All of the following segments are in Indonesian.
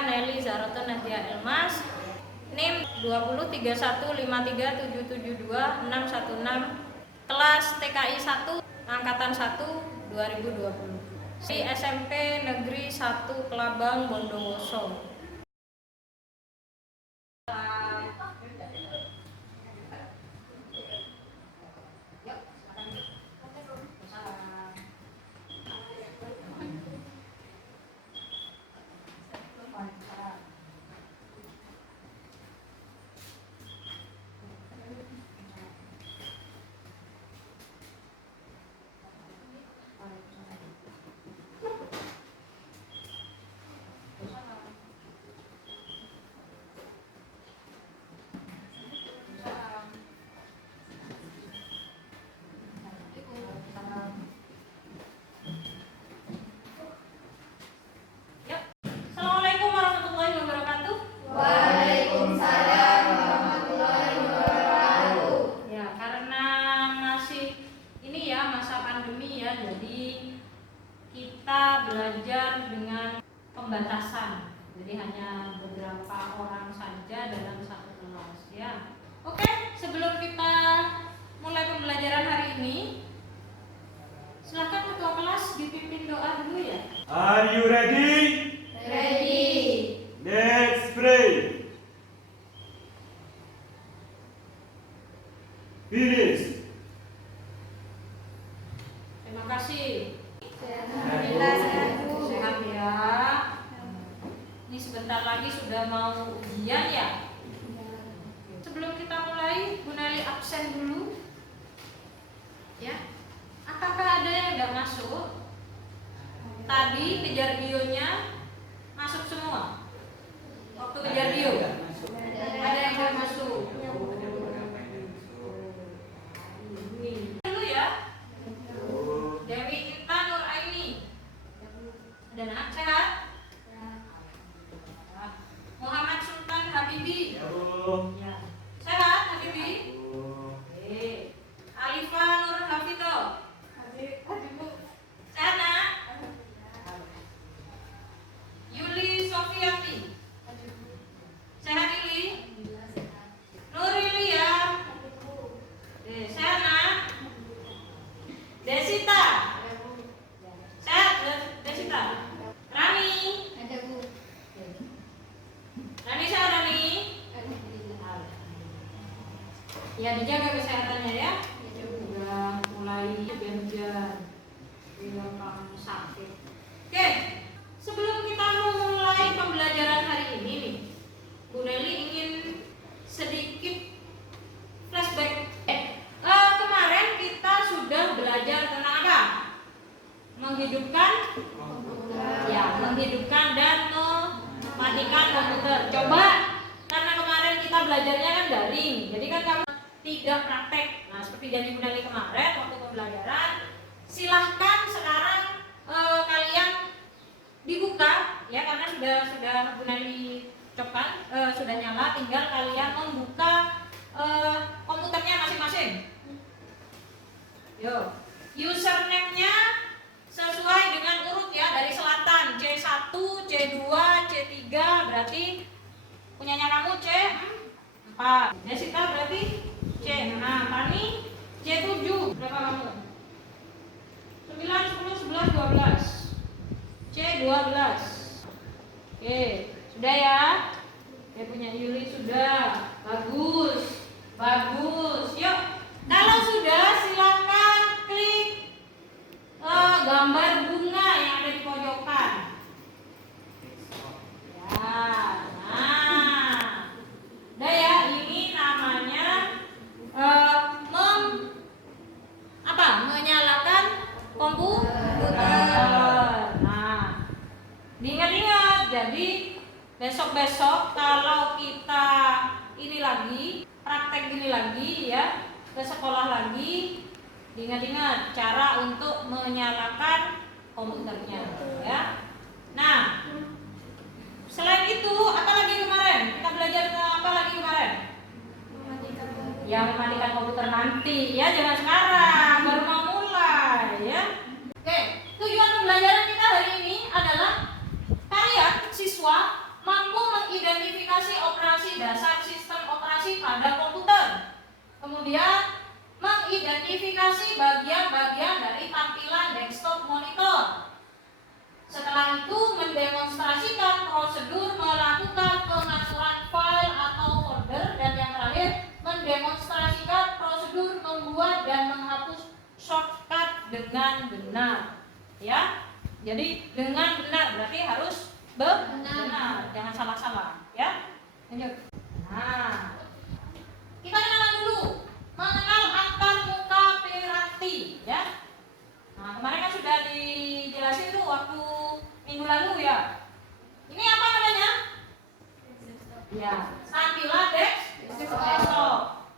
saya Nelly Zaroton Nadia Elmas, NIM 2031537726116, kelas TKI 1 angkatan 1 2020 di SMP Negeri 1 Kelabang Bondowoso. Jadi kita belajar dengan pembatasan, jadi hanya beberapa orang saja dalam satu kelas ya. Oke, sebelum kita mulai pembelajaran hari ini, silakan ketua kelas dipimpin doa dulu ya. Are you ready? Ready. Let's pray. Finish. Terima kasih. Sehat. Sehat ya. Ini sebentar lagi sudah mau ujian ya. Sebelum kita mulai, Bu Nelly absen dulu. Ya. Apakah ada yang nggak masuk? Tadi kejar bionya masuk semua. Waktu kejar bio. Ada yang nggak masuk. Dulu ya. Dewi Intan Nur Aini. Ada anak sehat? Muhammad Sultan Habibi. Ya. Sehat Habibi? Oke. Alifa Nur Hafito. Sehat nak? Yuli Sofiati. Sehat Yuli? Nur Yulia. Sehat nak? Desita. Sehat Desita. Rani. Rani sehat Rani? Ya dijaga kesehatannya ya. Sudah mulai hujan-hujan. Bilang kamu sakit. Oke, sebelum kita mulai pembelajaran hari ini nih, Bu Nelly ingin sedikit flashback. Kemarin kita sudah belajar tentang apa? Menghidupkan, ya, menghidupkan dan mematikan komputer. Coba, karena kemarin kita belajarnya kan daring, jadi kan kamu tidak praktek. Nah, seperti janji Bu Nelly kemarin waktu pembelajaran, silahkan sekarang kalian dibuka, ya, karena sudah Bu Nelly copkan, sudah nyala, tinggal kalian membuka komputernya masing-masing. Yo, username-nya sesuai dengan urut ya, dari selatan C1, C2, C3, berarti punyanya kamu C4. Desita berarti C6. Tani C7. Berapa kamu? 9, 10, 11, 12. C12. Oke, sudah ya? Oke, punya Yuli sudah. Bagus. Bagus. Yuk, kalau sudah silakan klik gambar bunga yang ada di pojokan. Ya, nah, udah ya, ini namanya menyalakan komputer. Nah, diingat-ingat, jadi besok-besok kalau kita ini lagi praktek gini lagi ya, ke sekolah lagi, diingat-ingat cara untuk menyalakan komputernya ya. Nah, selain itu apa lagi kemarin? Kita belajar apa lagi kemarin? Ya, mematikan komputer nanti ya, jangan sekarang, baru mau mulai ya. Oke, tujuan pembelajaran kita hari ini adalah kalian siswa mengidentifikasi operasi dasar sistem operasi pada komputer. Kemudian mengidentifikasi bagian-bagian dari tampilan desktop monitor. Setelah itu mendemonstrasikan prosedur melakukan pengaturan file atau folder, dan yang terakhir mendemonstrasikan prosedur membuat dan menghapus shortcut dengan benar. Ya, jadi dengan benar berarti harus benar, jangan salah-salah. Ya, lanjut. Nah, kita kenalan dulu mengenal antar muka Piranti. Ya. Nah, kemarin kan sudah dijelasin tuh waktu minggu lalu ya. Ini apa namanya? Ya, tampilan desktop.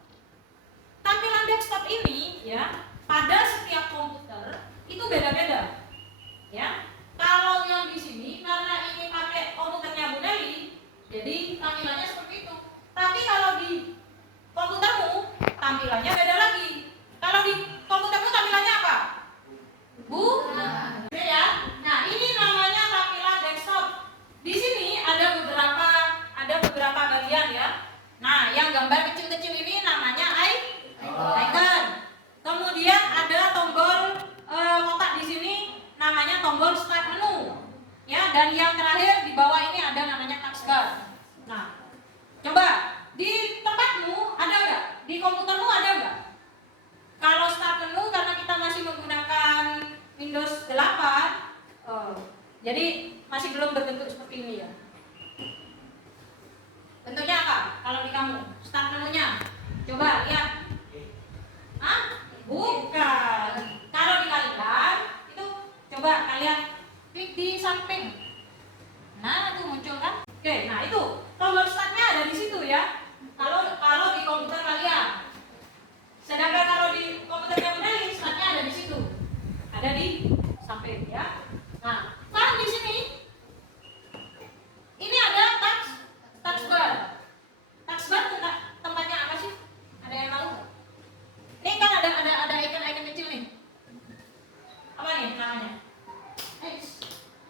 Tampilan desktop ini ya pada setiap komputer itu beda-beda. Ya, kalau yang di sini karena ini pakai komputernya Bu Nelly, jadi tampilannya seperti itu. Tapi kalau di komputermu tampilannya beda lagi. Kalau di komputermu tampilannya apa? Bu, ya. Nah, ini namanya tampilan desktop. Di sini ada beberapa bagian ya. Nah, yang gambar kecil-kecil ini namanya icon. Kemudian ada tombol kotak di sini namanya tombol start menu. Ya, dan yang terakhir di bawah ini ada namanya taskbar. Nah, coba di tempatmu ada nggak? Di komputermu ada nggak? Kalau start menu karena kita masih menggunakan Windows 8, jadi masih belum berbentuk seperti ini ya. Bentuknya apa? Kalau di kamu start menunya, coba lihat. Hah? Bukan. Kalau di kalian itu coba kalian klik di samping. Nah, itu muncul kan? Oke, nah itu tombol startnya ada di situ ya. Kalau di komputer kalian. Sedangkan kalau di komputernya Buneli, startnya ada di situ. Ada di samping ya. Nah, sekarang di sini ini ada taskbar. Taskbar tempatnya apa sih? Ada yang tahu nggak? Ini kan ada icon-icon kecil nih. Apa nih namanya?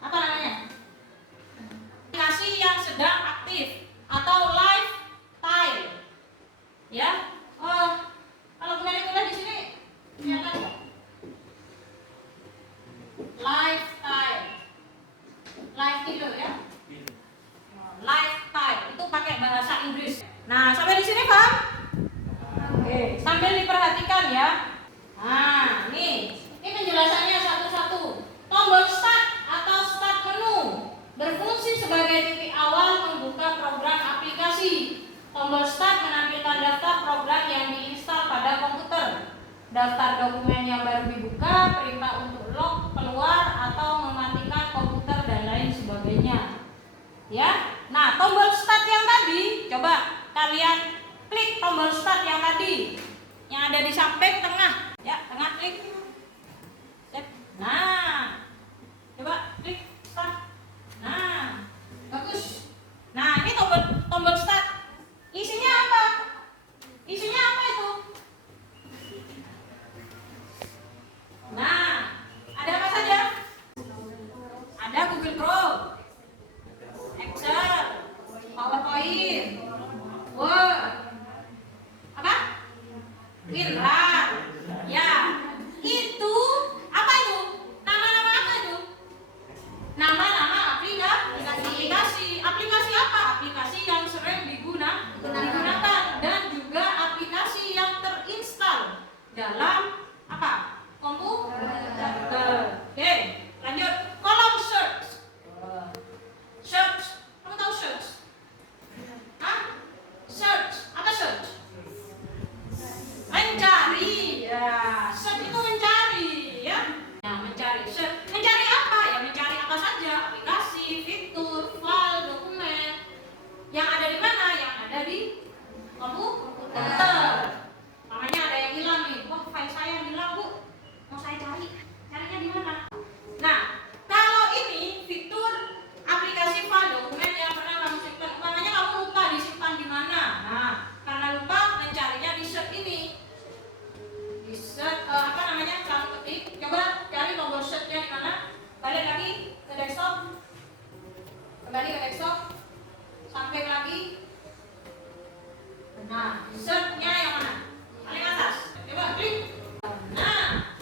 Apa namanya? Aplikasi yang sedang aktif atau live tile. Ya. Kalau kuliah di sini kelihatan nggak? Live tile. Live tile ya. Live tile itu pakai bahasa Inggris. Nah, sampai di sini paham? Oke, sambil diperhatikan ya. Nah, ini penjelasannya satu-satu. Tombol start atau start menu berfungsi sebagai titik awal membuka program aplikasi. Tombol start menampilkan daftar program yang diinstal pada komputer, daftar dokumen yang baru dibuka, perintah untuk log keluar atau mematikan komputer dan lain sebagainya. Ya. Nah, tombol start yang tadi, coba kalian klik tombol start yang tadi, yang ada di samping tengah, ya, tengah klik. Nah, coba klik start. Nah, bagus. Nah, ini tombol start. Isinya apa? Isinya apa itu? Nah, ada apa saja? Ada Google Chrome, Excel, PowerPoint, Word, apa? WinRAR. Ya, itu apa itu? Nama-nama apa itu? Nama-nama aplikasi. Aplikasi apa? Aplikasi yang sering digunakan dan juga aplikasi yang terinstal dalam apa? Komputer. Oke, lanjut. Kolom search. Search. Kamu tahu search? Hah? Search. Apa search? Mencari. Ya, search itu mencari, ya. Nah, mencari. Search. Mencari apa? Ya, mencari apa saja. Aplikasi, fitur, file, dokumen. Yang ada di mana? Yang ada di komputer. Makanya ada yang hilang nih. Wah, file saya hilang, Bu. Mau saya cari. Carinya di mana? Nah, kalau ini fitur aplikasi file dokumen yang pernah kamu simpan, umpamanya kamu lupa disimpan di mana. Nah, karena lupa, mencarinya di search ini. Di search apa namanya? Kamu ketik, coba cari tombol search-nya di mana. Balik lagi ke desktop. Kembali ke desktop. Sampai lagi Nah, search-nya yang mana? Paling atas. Coba klik. Nah,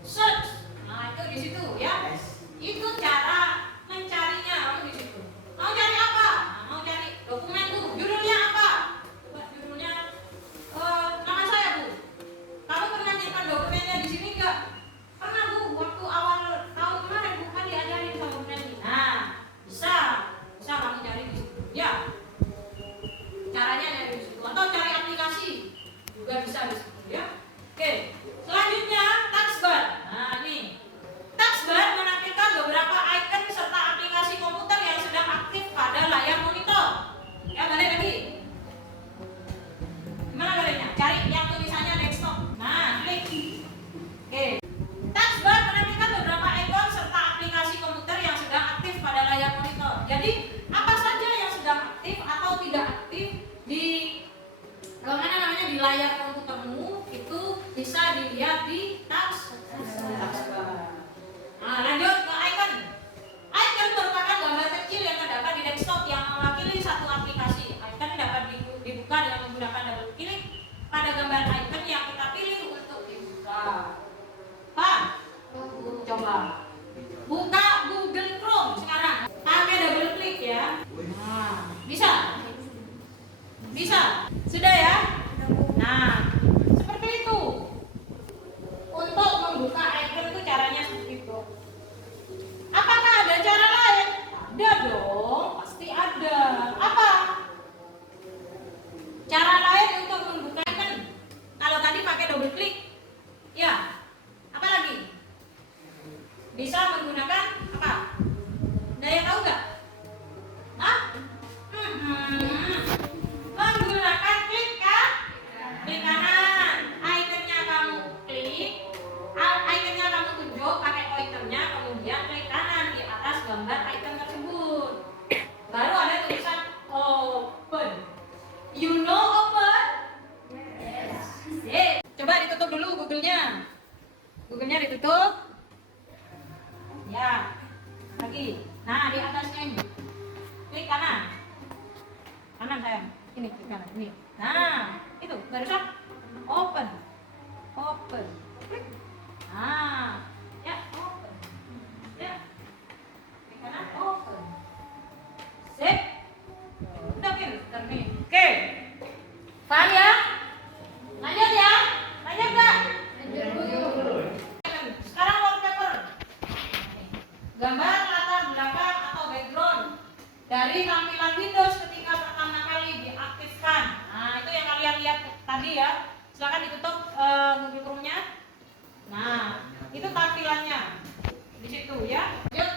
search. Nah, itu di situ ya. Itu cara mencarinya kamu di situ. Mau cari apa? Nah, mau cari dokumen tuh. Judulnya apa? Coba judulnya nama saya, Bu. Kamu pernah nyimpan dokumennya di sini enggak? Pernah, Bu. Waktu awal tahun kemarin Bu kan diajarin sama Bu Neni. Nah, bisa kamu cari di situ. Ya. Caranya dari di situ atau cari aplikasi juga bisa di situ ya. Oke. Selanjutnya taskbar. Nah, ini. Taskbar menampilkan beberapa icon serta aplikasi komputer yang sedang aktif pada layar monitor. Ya, balik lagi. Gimana baliknya? Cari yang tulisannya desktop. Nah, klik. Oke. Taskbar menampilkan beberapa icon serta aplikasi komputer yang sedang aktif pada layar monitor. Jadi, apa saja yang sedang aktif atau tidak aktif di di layar komputermu itu bisa dilihat di taskbar. Nah, lanjut ke icon. Icon merupakan gambar kecil yang terdapat di desktop yang mewakili satu aplikasi. Icon dapat dibuka dengan menggunakan double klik pada gambar icon yang kita pilih untuk dibuka. Pak, coba buka Google Chrome sekarang. Pakai double klik ya. Nah, bisa? Bisa? Sudah ya? Nah, seperti itu. Untuk membuka icon itu caranya seperti itu. Apakah ada cara lain? Ada dong, pasti ada. Apa? Cara lain untuk membuka icon. Kalau tadi pakai double klik. Ya. Apa lagi? Bisa menggunakan apa? Ada yang tahu nggak? Hah? Menggunakan klik kanan. Ikonnya kamu klik, ikonnya kamu tunjuk pakai pointernya, kemudian klik kanan di atas gambar icon tersebut. Baru ada tulisan open. You know open? Yes. Coba ditutup dulu Google-nya. Google-nya ditutup. Ya. Lagi. Nah, di atasnya ini. Klik kanan. Kanan sayang. Ini klik kanan. Ini. Nah, itu barusan open. Open. Klik. Nah, ya open. Ya. Klik kanan open. Sip. Udah pinter nih. Oke. Paham ya? Lanjut ya? Lanjut enggak? Lanjut. Sekarang wallpaper. Gambar latar belakang atau background dari tampilan Windows ketika pertama kali diaktifkan. Nah, itu yang kalian lihat tadi ya. Silakan ditutup Google Chrome-nya. Nah, itu tampilannya di situ ya. Lanjut.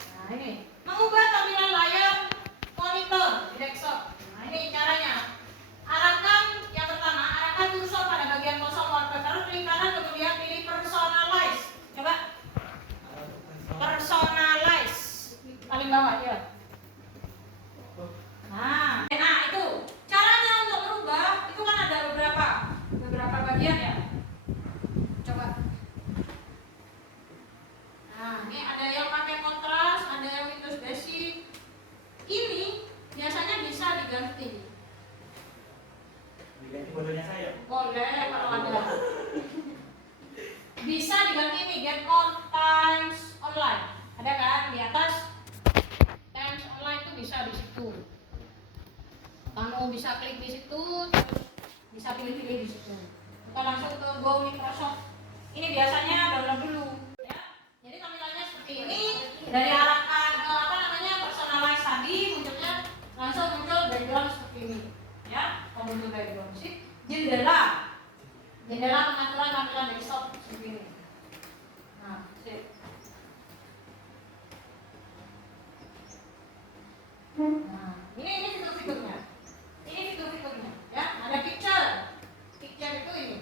Nah, ini mengubah tampilan layar monitor di desktop. Nah, ini caranya. Yang pertama, arahkan kursor pada bagian kosong wallpaper, klik kanan kemudian pilih personalize. Coba. Personalize. Paling bawah ya. Nah, itu caranya untuk merubah itu kan ada beberapa bagian ya. Coba. Nah, ini ada yang pakai kontras, ada yang Windows Basic. Ini biasanya bisa diganti. Diganti modelnya saya. Boleh kalau ada. Bisa diganti nih, get on times online. Ada kan di atas? Times online itu bisa di situ. Kamu bisa klik di situ, terus bisa pilih-pilih di situ. Kita langsung ke Go Microsoft. Ini biasanya download dulu, ya. Jadi tampilannya seperti ini. Dari arahkan personalize tadi munculnya langsung muncul background seperti ini, ya. Muncul background sih. Jendela pengaturan tampilan desktop seperti ini. Nah, sip. Nah, ini fitur-fiturnya. Ya, ada picture itu ini.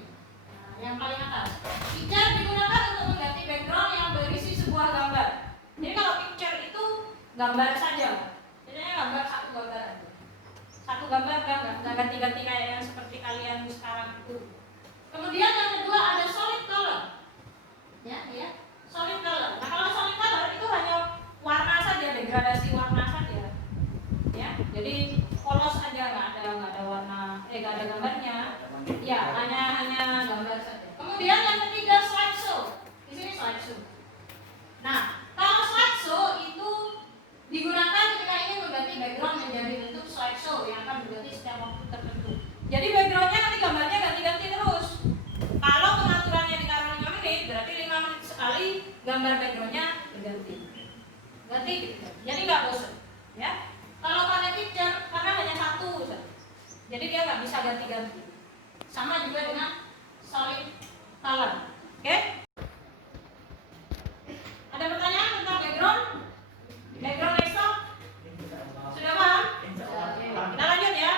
Nah, yang paling atas. Picture digunakan untuk mengganti background yang berisi sebuah gambar. Jadi kalau picture itu gambar saja. Biasanya gambar satu gambar aja. Satu gambar nggak ganti-ganti kayak yang seperti kalian sekarang itu. Kemudian yang kedua ada solid color. Ya. Solid color. Nah, kalau solid color itu hanya warna saja, degradasi warna saja. Ya. Jadi polos aja, nggak ada warna ganti gitu. Jadi nggak bosan, ya. Kalau pakai teacher karena hanya satu, jadi dia nggak bisa ganti-ganti. Sama juga dengan solid color. Oke? Ada pertanyaan tentang background? Background desktop? Sudah paham? Oke, kita lanjut ya.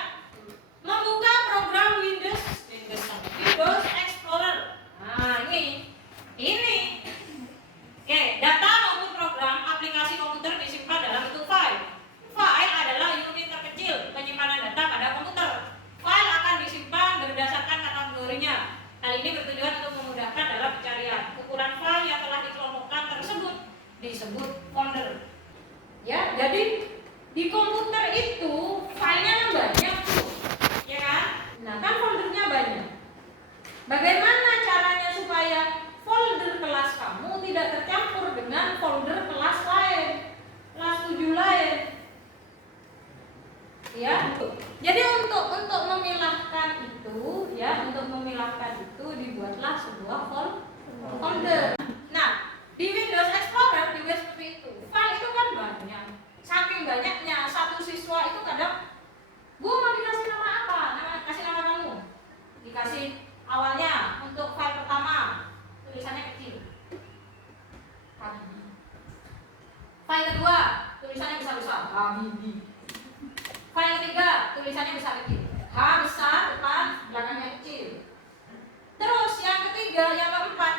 Membuka program Windows Explorer. Nah, ini. Oke, data maupun program aplikasi komputer disimpan dalam bentuk file. File adalah unit terkecil penyimpanan data pada komputer. File akan disimpan berdasarkan kategorinya. Hal ini bertujuan untuk memudahkan dalam pencarian. Ukuran file yang telah dikelompokkan tersebut disebut folder. Ya, jadi di komputer itu filenya kan banyak tuh, ya kan? Nah, kan foldernya banyak. Bagaimana caranya supaya folder kelas kamu tidak tercampur dengan folder kelas lain, kelas 7 lain? Ya, jadi untuk memilahkan itu, ya, untuk memilahkan itu dibuatlah sebuah folder. Nah, di Windows Explorer juga seperti itu. File itu kan banyak. Saking banyaknya, satu siswa itu kadang, Bu mau dikasih nama apa? Kasih nama kamu. Dikasih awalnya untuk file pertama tulisannya kecil. File kedua tulisannya besar-besar. File ketiga tulisannya besar kecil. H besar, depan, belakangnya kecil. Terus yang ketiga, yang keempat,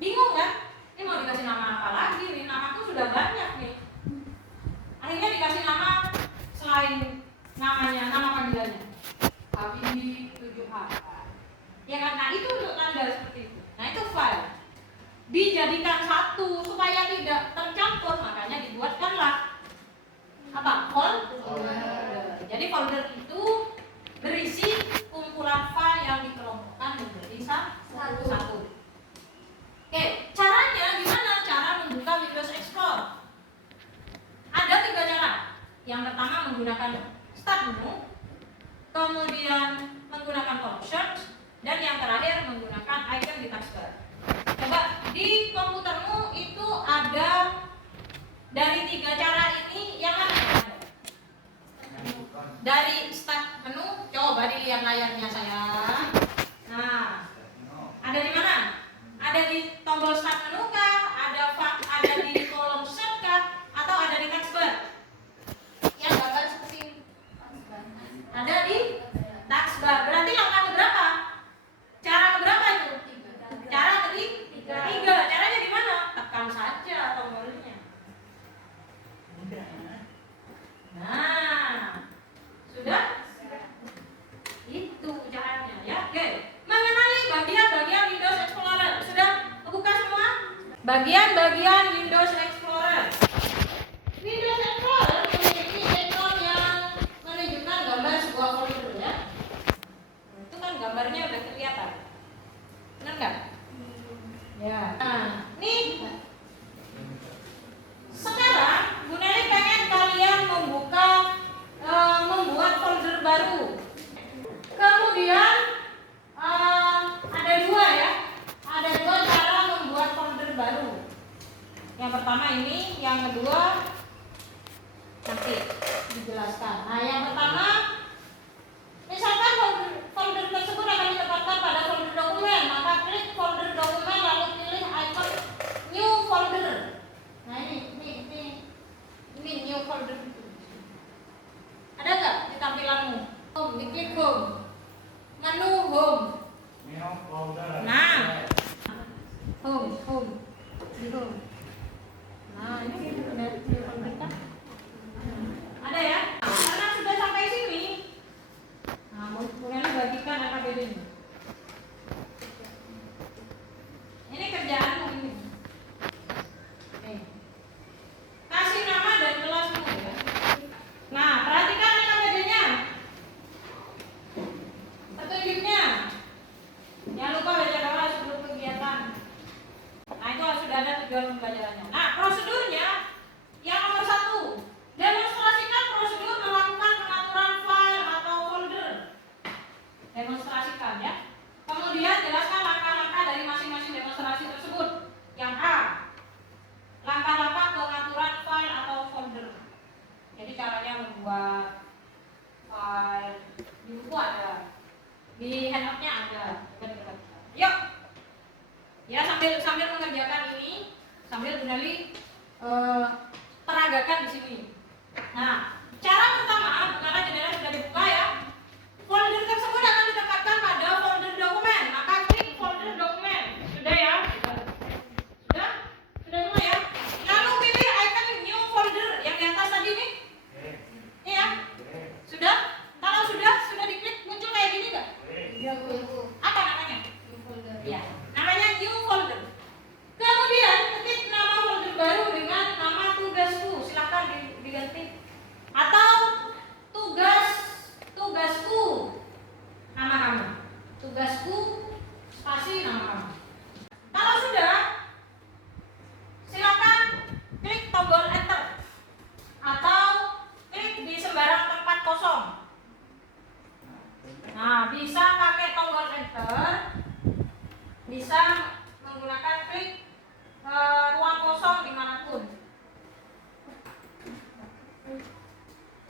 bingung kan? Ini mau dikasih nama apa lagi nih? Namaku sudah banyak nih. Akhirnya dikasih nama selain namanya, nama panggilannya. Habibie 7H. Ya kan? Nah, itu untuk tanda seperti itu. Nah, itu file. Dijadikan satu supaya tidak tercampur, makanya dibuatkanlah apa? Folder. Jadi folder itu berisi kumpulan file yang dikelompokkan menjadi satu. Oke, caranya gimana? Cara membuka Windows Explorer. Ada 3 cara. Yang pertama menggunakan Start menu, kemudian menggunakan Column Search, dan yang terakhir menggunakan icon di taskbar. Coba di komputermu itu ada dari 3 cara ini yang mana? Dari Start menu, coba dilihat layarnya saya. Nah, ada di mana? Ada di tombol Start menu kah? Ada di kolom Search kah? Atau ada di taskbar? Yang gambar seperti ini. Ada di taskbar. Berarti langkah keberapa? Cara keberapa itu? Cara ketiga. Caranya gimana? Tekan saja tombolnya. Nah, sudah? Itu caranya ya. Oke. Mengenali bagian-bagian Windows Explorer. Sudah kebuka semua? Bagian-bagian Windows Explorer. Windows Explorer memiliki background yang menunjukkan gambar sebuah folder ya. Itu kan gambarnya udah kelihatan. Benar nggak? Ya. Nah, nih. Sekarang Bu Neli pengen kalian membuat folder baru. Kemudian ada 2 ya. Ada 2 cara membuat folder baru. Yang pertama ini, yang kedua nanti dijelaskan. Nah, yang pertama, misalkan folder tersebut akan ditempatkan pada folder dokumen, maka klik folder dokumen lalu pilih icon new folder. Nah, ini new folder. Ada nggak di tampilanmu? Home, diklik home. Menu home. Nah, home. Di home. Nah, ini new folder kan? Ada ya? Karena sudah sampai sini. Nah, mulai bagikan AKBD ini.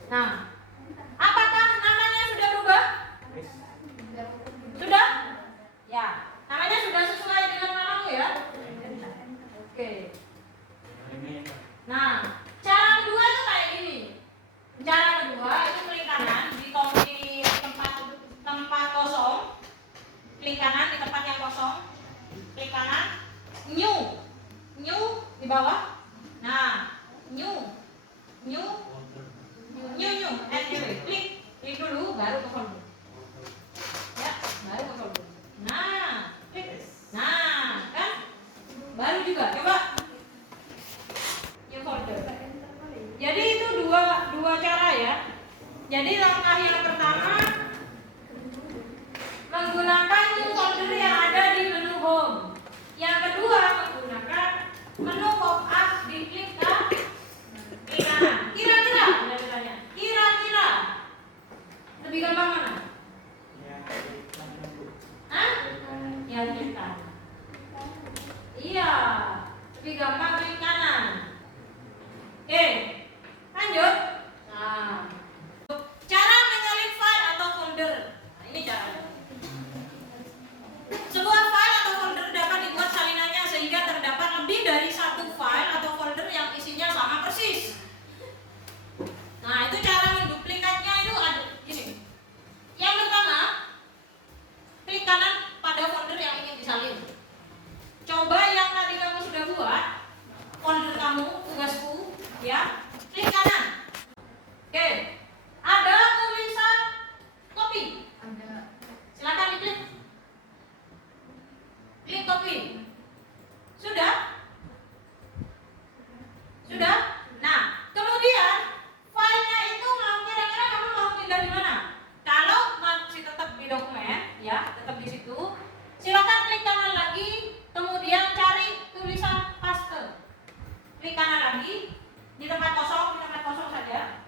Nah, apakah namanya sudah berubah? Sudah? Ya, namanya sudah sesuai dengan namamu ya? Oke. Nah, cara kedua itu kayak gini. Cara kedua itu klik kanan di tempat kosong. Klik kanan di tempat yang kosong. Klik kanan. New di bawah. Nah, new. Klik dulu baru ke folder. Ya, baru ke folder. Nah, klik. Nah, kan? Baru juga. Coba. New folder. Jadi itu dua cara ya. Jadi langkah yang pertama menggunakan new folder yang ada di menu home. Yang kedua menggunakan menu pop up di klik kanan. Kira-kira ada bertanya. Kira-kira lebih gampang mana? Hah? Yang klik kanan. Iya, lebih gampang klik kanan. Oke, lanjut. Nah, cara menyalin file atau folder. Nah, ini caranya. Sebuah file atau folder dapat dibuat salinannya sehingga terdapat lebih dari satu file atau folder yang isinya sama persis. Nah, itu cara menduplikatnya itu ada gini. Yang pertama, klik kanan pada folder yang ingin disalin. Coba yang tadi kamu sudah buat, folder kamu, tugasku, ya, klik kanan. Oke, ada tulisan copy. Silakan diklik. Klik copy. Sudah? Sudah? Nah, kemudian filenya itu kira-kira kamu mau pindah di mana? Kalau masih tetap di dokumen, ya, tetap di situ. Silakan klik kanan lagi, kemudian cari tulisan paste. Klik kanan lagi di tempat kosong saja.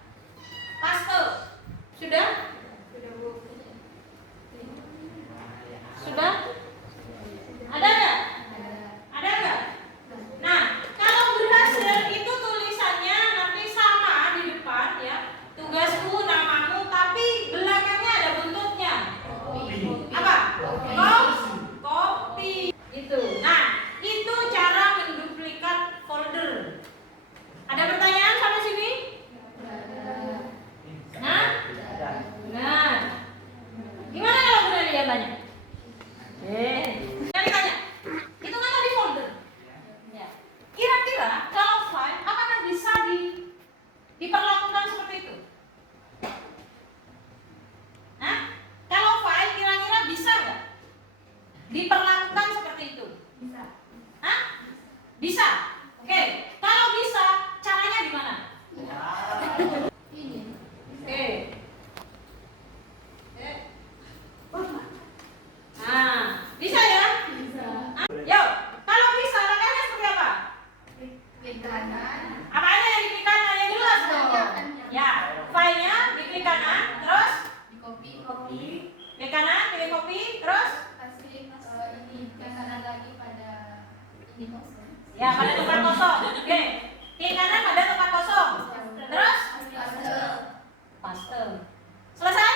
Paste. Sudah? Sudah? Ada nggak? Ada nggak? Nah, kalau berhasil itu tulisannya nanti sama di depan ya. Tugasku, namamu, tapi belakangnya ada buntutnya. Apa? Copy. Itu. Nah, itu cara menduplikat folder. Ada pertanyaan sampai sini? Nah? Nah. Gimana kalau udah lihat tanya? Yang ditanya, itu kan tadi folder. Ya. Kira-kira kalau file apakah bisa diperlakukan seperti itu? Nah, kalau file kira-kira bisa nggak diperlakukan seperti itu? Bisa. Hah? Bisa. Oke. Kalau bisa, caranya gimana? Ini. Oke. Nah, bisa ya? Bisa. Yuk, kalau bisa, langkahnya seperti apa? Klik kanan. Apa aja yang diklik kanan? Yang jelas dong. Ya, filenya diklik kanan, terus copy. Klik kanan, pilih copy, terus Kasih ini klik kanan lagi pada ini kosong. ya pada tempat kosong. Oke, klik kanan pada tempat kosong. Terus paste. Selesai?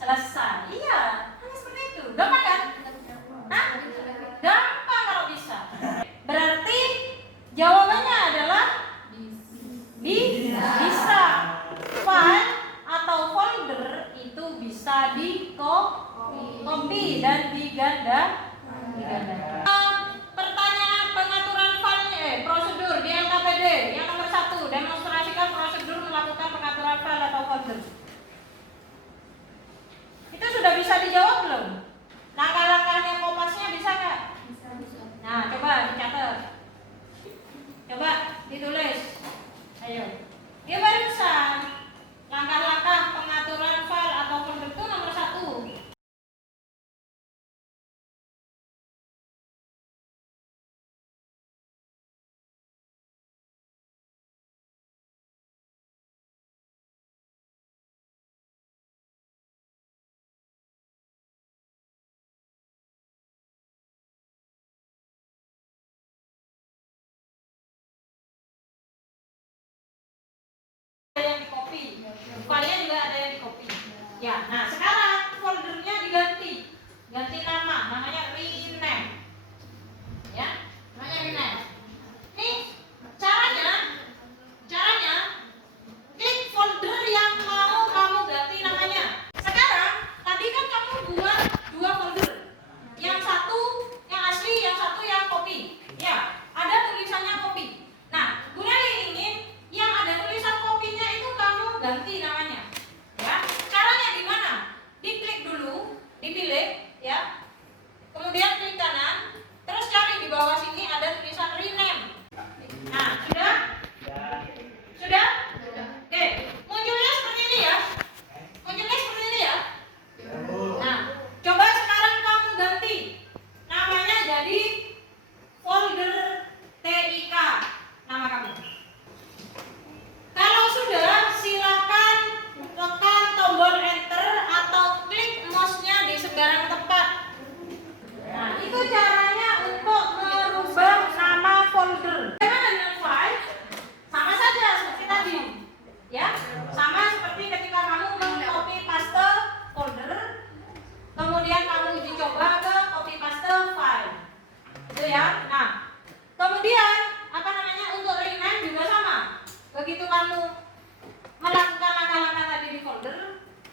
Selesai. Iya, hanya seperti itu. Gampang kan? Hah? Gampang kalau bisa. Berarti jawabannya adalah bisa. File atau folder itu bisa di-copy dan diganda. Pertanyaan pengaturan file prosedur di LKPD yang nomor 1, demonstrasikan prosedur melakukan pengaturan file atau folder. Itu sudah bisa dijawab belum? Langkah-langkahnya Kopasnya bisa nggak? Bisa. Nah, coba dicatat. Coba ditulis. Ayo. Ya barusan. Langkah-langkah pengaturan file atau folder itu nomor 1. Filenya juga ada yang di copy. Ya, nah sekarang foldernya diganti, ganti nama, namanya rename. Ya, namanya rename. Nih caranya klik folder yang mau kamu ganti namanya. Sekarang tadi kan kamu buat dua folder, yang satu yang asli, yang satu yang copy. Ya, ada tulisannya copy. Nah, Bu Nelly ingin yang ada tulisan kopinya itu kamu ganti namanya. Ya, caranya gimana? Diklik dulu, dipilih, ya. Kemudian klik kanan, terus cari di bawah sini ada tulisan rename. Nah, sudah? Sudah? Oke, munculnya seperti ini ya. Munculnya seperti ini ya. Nah, coba sekarang kamu ganti namanya jadi folder TIK, nama kamu. Kalau sudah, silakan tekan tombol enter atau klik mouse-nya di sembarang tempat. Nah, itu caranya untuk merubah nama folder. Bagaimana dengan file? Sama saja seperti tadi. Ya, sama seperti ketika kamu meng-copy paste folder, kemudian kamu uji coba ke copy paste file. Itu ya. Nah, kemudian apa namanya, untuk rename juga sama. Begitu kamu melakukan langkah-langkah tadi di folder,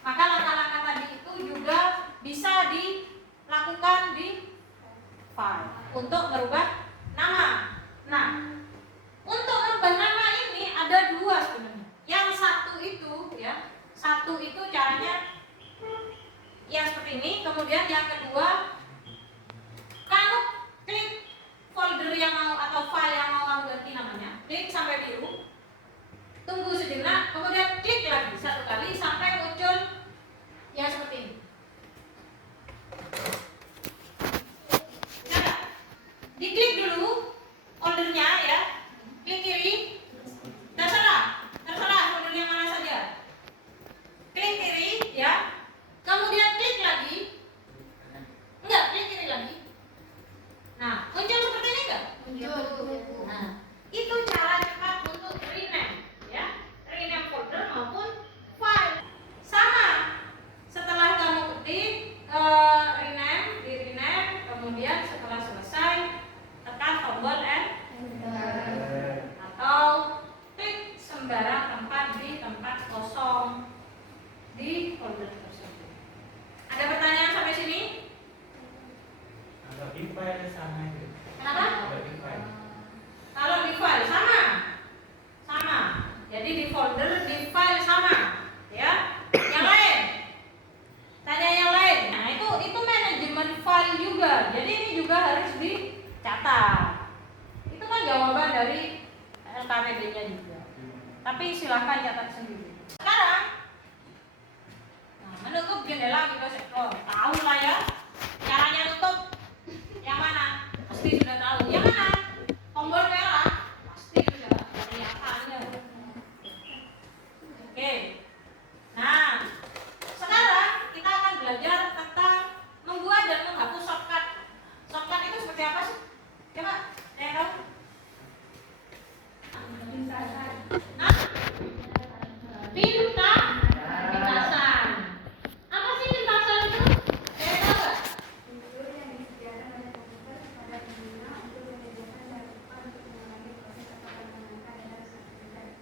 maka langkah-langkah tadi itu juga bisa dilakukan di file untuk merubah nama. Nah, untuk merubah nama ini ada dua sebenarnya. Yang satu itu ya, satu itu caranya yang seperti ini. Kemudian yang kedua, kamu klik folder yang mau atau file yang mau kamu ganti namanya, klik sampai biru, tunggu sejenak, kemudian klik lagi satu kali sampai muncul yang seperti ini. Nah, diklik dulu foldernya ya, klik kiri, terserah foldernya mana saja. Klik kiri ya, kemudian klik lagi, klik kiri lagi. Nah, muncul seperti ini enggak? Nah, itu cara cepat untuk rename ya, rename folder maupun file. Sama, setelah kamu ketik rename, di rename, kemudian setelah selesai tekan tombol enter atau klik sembarang tempat di tempat kosong di folder tersebut. Ada pertanyaan sampai sini? Kalau di file sama itu. Kenapa? Kalau di file. Kalau di file sama. Jadi di folder, di file sama, ya. Yang lain? Tanya yang lain. Nah, itu manajemen file juga. Jadi ini juga harus dicatat. Itu kan jawaban dari LKPD-nya juga. Tapi silahkan catat sendiri. Sekarang, menutup jendela mikrosektor. Tahu lah ya. Caranya nutup yang mana? Pasti sudah tahu. Yang mana? Tombol merah. Pasti sudah kelihatannya. Oke. Nah, sekarang kita akan belajar tentang membuat dan menghapus shortcut. Shortcut itu seperti apa sih? Coba, ada yang tahu? Hah? Pintasan. Apa sih pintasan itu? Ada yang tahu nggak?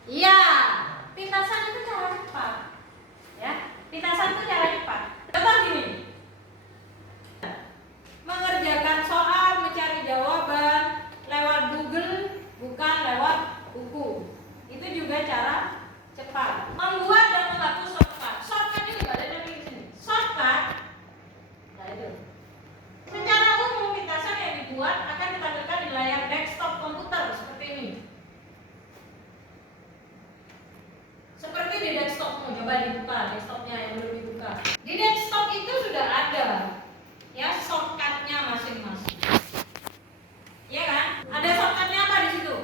Iya, pintasan itu cara cepat. Ya, pintasan itu cara cepat. Contoh gini. Mengerjakan soal, mencari jawaban lewat Google, bukan lewat buku. Itu juga cara cepat. Membuat dan menghapus shortcut. Shortcut juga ada di sini. Shortcut. Nah itu. Secara umum pintasan yang dibuat akan ditampilkan di layar desktop komputer seperti ini. Seperti di desktopmu, coba dibuka desktopnya yang belum dibuka. Di desktop itu sudah ada ya shortcutnya masing-masing. Iya kan? Ada shortcutnya apa di situ?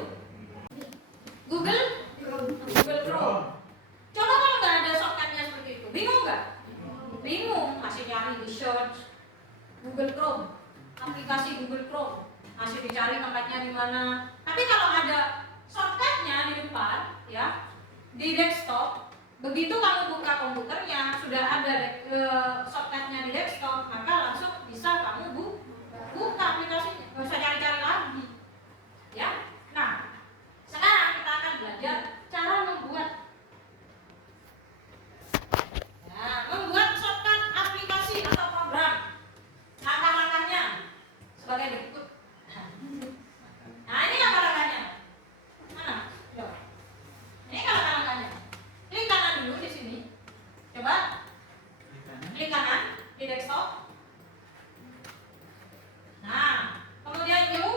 Google Chrome. Coba kalau nggak ada shortcutnya seperti itu, bingung nggak? Bingung, masih nyari di search Google Chrome, aplikasi Google Chrome, masih dicari tempatnya di mana. Tapi kalau ada shortcutnya di depan, ya, di desktop, begitu kamu buka komputernya sudah ada shortcutnya di desktop, maka langsung bisa kamu buka aplikasinya, nggak usah cari-cari lagi. Ya, nah sekarang kita akan belajar cara membuat shortcut aplikasi atau program. Langkah-langkahnya sebagai berikut. Nah, ini langkah-langkahnya. Mana? Coba. Ini langkah-langkahnya. Klik kanan dulu di sini. Coba. Klik kanan di desktop. Nah, kemudian new.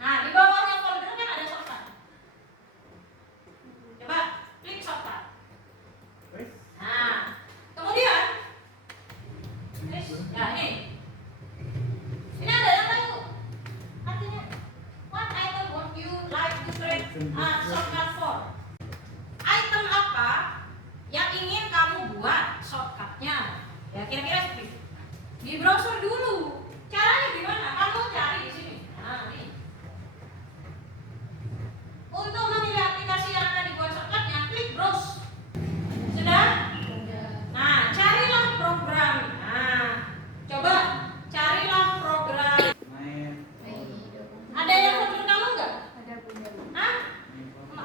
Nah, di bawahnya folder kan ada shortcut. Coba klik shortcut. Nah, kemudian ya ini ada yang lain. Artinya what item would you like to create a shortcut for? Item apa yang ingin kamu buat shortcutnya? Ya kira-kira seperti itu. Di browser dulu. Caranya gimana? Kamu cari di sini. Nah, nih. Untuk memilih aplikasi yang akan dibuat shortcutnya, klik browse. Sudah? Nah, carilah program. Nah, coba carilah program. Ada yang folder kamu nggak? Ada punya. Hah?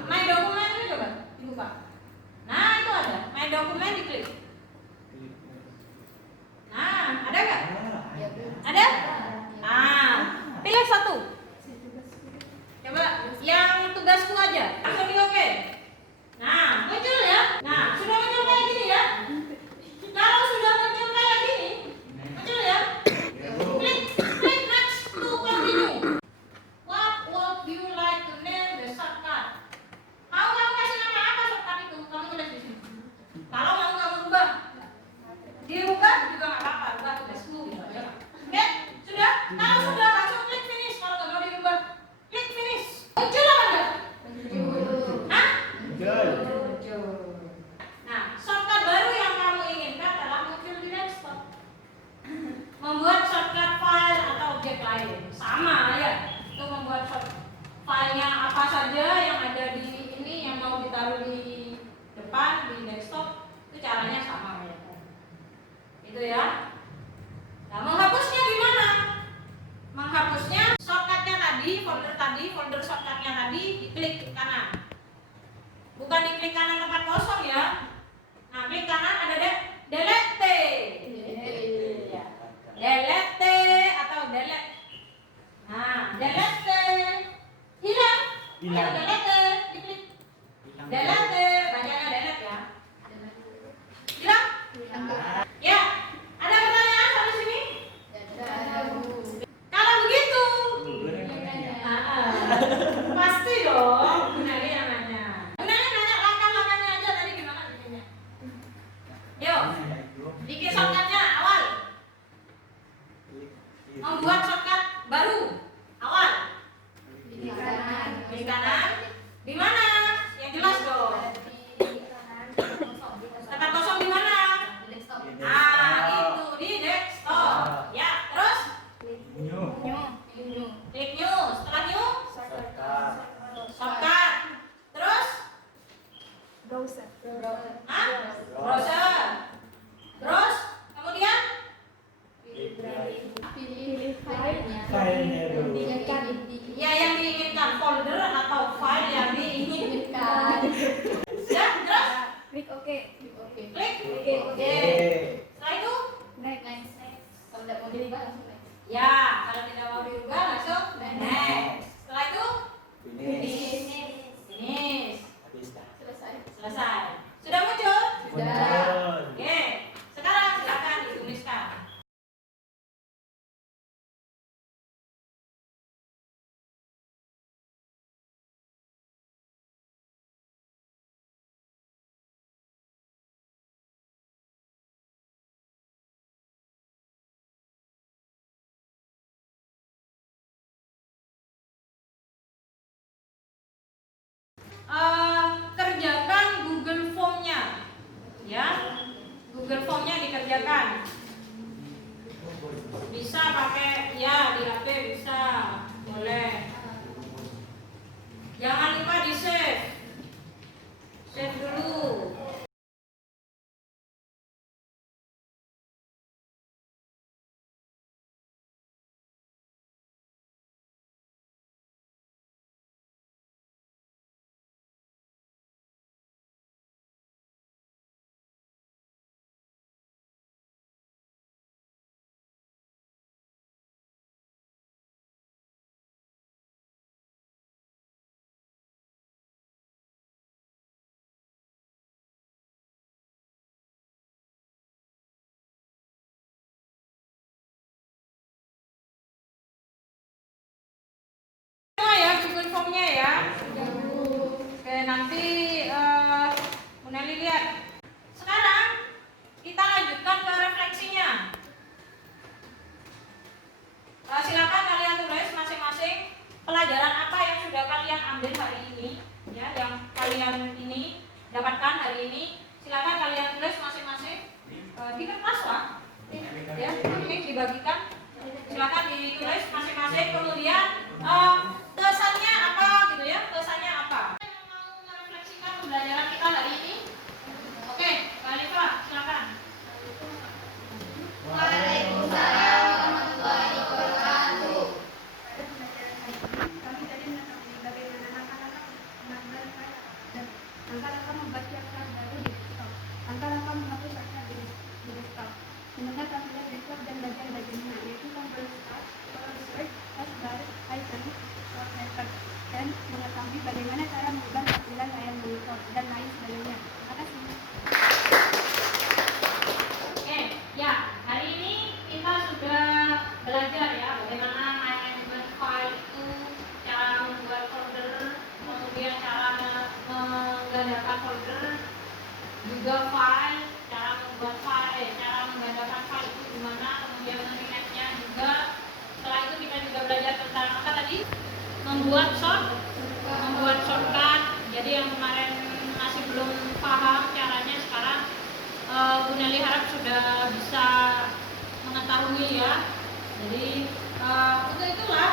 My Document itu coba dibuka. Nah, itu ada. My Document diklik. Nah, ada nggak? Ada? Ah, pilih satu. Coba yang tugasku aja. Langsung di oke. Nah, muncul ya. Nah, sudah muncul kayak gini ya. Kalau sudah muncul kayak gini, muncul ya. Klik next to continue. What would you like to name the shortcut? Mau kamu kasih nama apa shortcut itu? Kamu tulis di sini. Kalau mau kamu rubah, dirubah juga nggak apa-apa. Rubah tugasku gitu ya. Oke, sudah. Kalau sudah langsung klik finish. Kalau nggak mau dirubah, klik finish. Muncul apa enggak? Hah? Nah, shortcut baru yang kamu inginkan telah muncul di desktop. Membuat shortcut file atau objek lain sama ya. Untuk membuat filenya apa saja yang ada di ini yang mau ditaruh di depan di desktop itu caranya sama ya. Itu ya. Nah, menghapusnya gimana? Menghapusnya shortcutnya tadi, folder shortcutnya tadi diklik kanan. Bukan diklik kanan tempat kosong ya. Nah, klik kanan ada delete. Ya. Delete atau delete. Nah, delete. Hilang. Ayo delete, diklik. Delete, bacanya delete ya. Hilang? Ya. Ada pertanyaan sampai sini? Kalau begitu, pasti dong. Gunanya yang nanya. Gunanya nanya langkah-langkahnya aja tadi gimana bikinnya. Yuk, bikin shortcutnya awal. Membuat shortcut baru awal. Klik kanan. Di mana? Yang jelas dong. Tempat kosong di mana? Nah, itu di desktop. Ya, terus klik new. Setelah new, shortcut. Terus Browser. hah? Browser. Terus kemudian Pilih filenya. ya yang diinginkan folder atau file yang diinginkan. Ya, terus Klik oke. klik oke. Setelah itu Next. Kalau tidak mau dirubah langsung next. ya, kalau tidak mau dirubah langsung next. Setelah itu finish. Selesai. Sudah muncul? Sudah. Oke. Sekarang silakan dituliskan. Kerjakan Google Form-nya. Ya. Google Form-nya dikerjakan. Bisa pakai ya di HP bisa. Boleh. Jangan lupa di-save. ya yang kalian ini dapatkan hari ini. Silakan kalian tulis masing-masing di kertas lah, ya, ini dibagikan. Silakan ditulis masing-masing. Kemudian kesannya apa gitu ya? Kesannya apa? Yang mau merefleksikan pembelajaran kita hari ini? Oke, Mbak Alifa, silakan. Waalaikumsalam warahmatullahi wabarakatuh. Kami tadi mengetahui bagaimana langkah-langkah dan langkah-langkah membaca surat baru di desktop, langkah-langkah menghapus surat di desktop, mendengar tampilan desktop dan bagian bagiannya, yaitu tombol start, tombol search, taskbar, icon, shortcut, dan mengetahui bagaimana cara mengubah tampilan layar monitor dan lain sebagainya. Terima kasih. Oke, ya, hari ini kita sudah belajar ya bagaimana manajemen file itu, cara membuat folder, kemudian cara menggandakan folder, juga file, cara membuat file, cara menggandakan file itu gimana, kemudian mengingatnya juga. Setelah itu kita juga belajar tentang apa tadi? Membuat shortcut. Jadi yang kemarin masih belum paham caranya, sekarang Bu Nelly harap sudah bisa mengetahui ya. Jadi untuk itulah